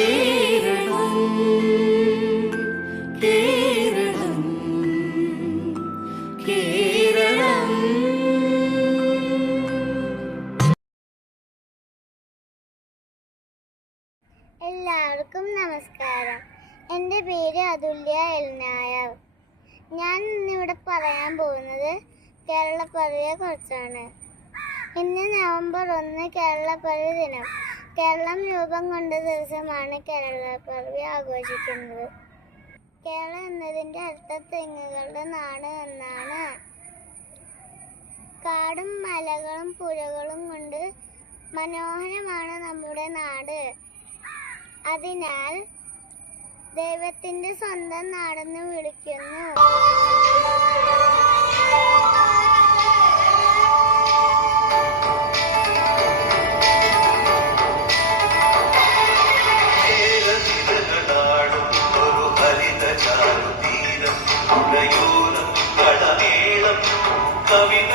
കേരളം കേരളം കേരളം. എല്ലാവർക്കും നമസ്കാരം. എൻ്റെ പേര് അതുല്യ എൽനായർ. ഞാൻ ഇന്നിവിടെ പറയാൻ പോകുന്നത് കേരളപ്പിറവിയെ കുറിച്ചാണ്. ഇന്ന് നവംബർ 1 കേരളപ്പിറവി ദിനം. കേരളം രൂപം കൊണ്ട ദിവസമാണ് കേരളപ്പിറവി ആഘോഷിക്കുന്നത്. കേരളം എന്നതിൻ്റെ അർത്ഥം തെങ്ങുകളുടെ നാട് എന്നാണ്. കാടും മലകളും പുഴകളും കൊണ്ട് മനോഹരമാണ് നമ്മുടെ നാട്. അതിനാൽ ദൈവത്തിൻ്റെ സ്വന്തം നാടെന്ന് വിളിക്കുന്നു. കവിത